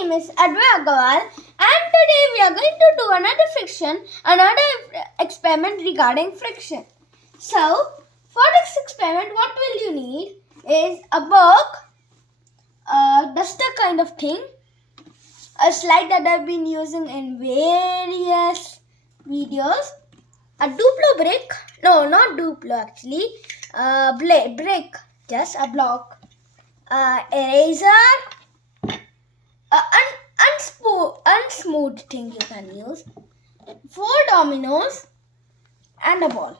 name is Advay Agarwal, and today we are going to do another experiment regarding friction. So, for this experiment, what will you need is a book, a duster kind of thing, a slide that I've been using in various videos, a Duplo brick, no, not Duplo actually, brick, just a block, eraser, unsmooth thing you can use, 4 dominoes, and a ball.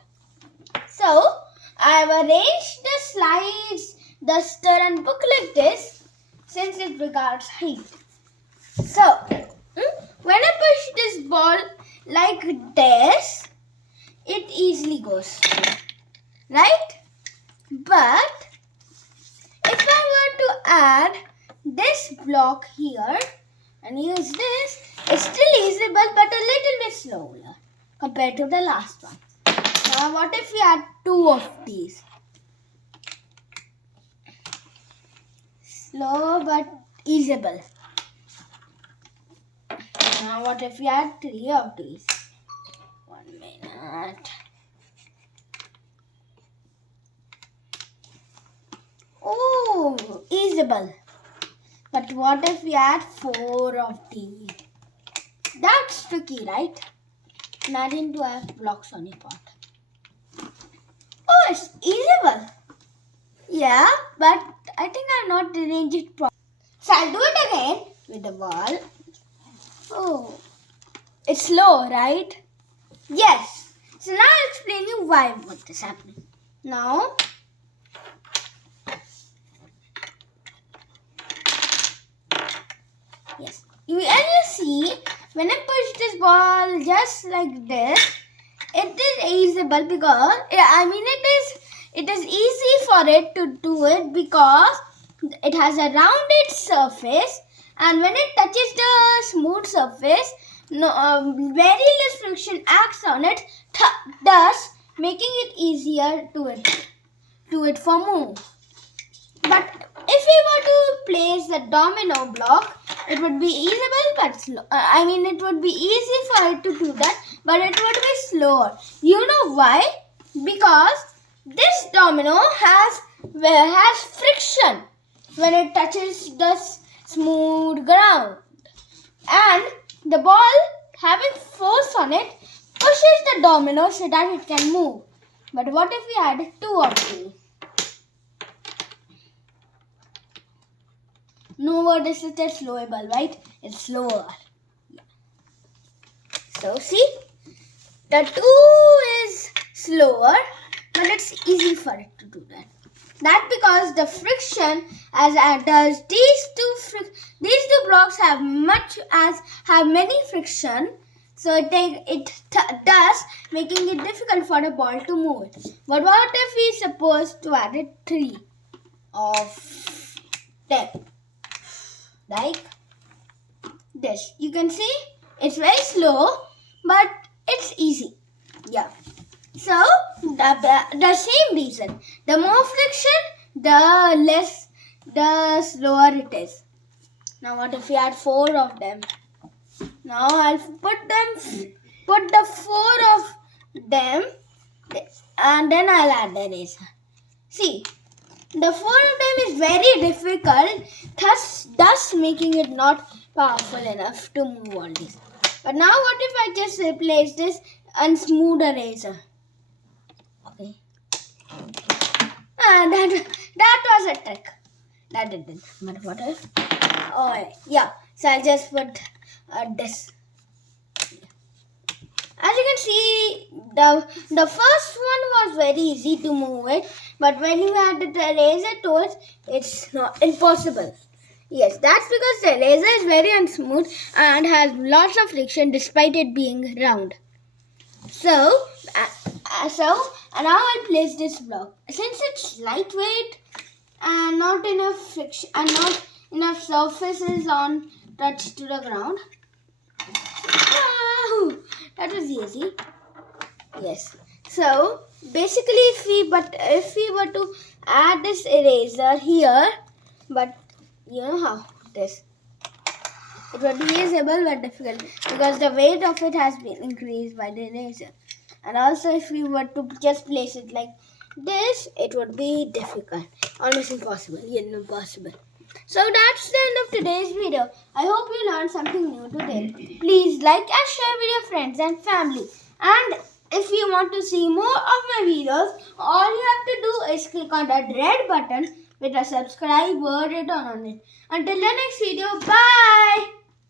So, I have arranged the slides, duster, and book like this since it regards height. So, when I push this ball like this, it easily goes, right? But if I were to add this block here and use this, it's still easable but a little bit slower compared to the last one. Now what if we add 2 of these? Slow but easable. Now what if we add 3 of these? 1 minute. Oh, easable. But what if we add 4 of these? That's tricky, right? Imagine to have blocks on your pot. Oh, it's easable. Yeah, but I think I'm not arranged it properly. So I'll do it again with the ball. Oh, it's slow, right? Yes. So now I'll explain you why what is happening. Now, yes. And you see, when I push this ball just like this, it is easable because it is easy for it to do it because it has a rounded surface, and when it touches the smooth surface, very less friction acts on it, thus making it easier to it for move. But if we were to place the domino block, it would be easable but slow. It would be easy for it to do that, but it would be slower. You know why? Because this domino has friction when it touches the smooth ground, and the ball having force on it pushes the domino so that it can move. But what if we add 2 of these? No word is it slowable, right? It's slower. Yeah. So see, the 2 is slower, but it's easy for it to do that. That's because the friction does these two blocks have many friction, so it does making it difficult for the ball to move. But what if we suppose to add 3 of them? Like this. You can see it's very slow, but it's easy. Yeah. So the same reason. The more friction, the slower it is. Now what if we add 4 of them? Now I'll put the 4 of them, and then I'll add the eraser. See, the 4 of them is very difficult, thus making it not powerful enough to move all these. But now what if I just replace this and smooth eraser? Okay. And that was a trick. That didn't. But what if? Oh yeah. So I'll just put this. As you can see, the first one was very easy to move it, but when you added the eraser to it, it's not impossible. Yes, that's because the eraser is very unsmooth and has lots of friction despite it being round. So now I'll place this block. Since it's lightweight and not enough friction and not enough surfaces on touch to the ground. That was easy. Yes. So basically, if we were to add this eraser here, but you know how this. It would be usable but difficult because the weight of it has been increased by the eraser. And also if we were to just place it like this, it would be difficult. Almost impossible. Yet impossible. So that's the end of today's video. I hope you learned something new today. Please like and share with your friends and family. And if you want to see more of my videos, all you have to do is click on that red button with a subscribe word written on it. Until the next video, bye!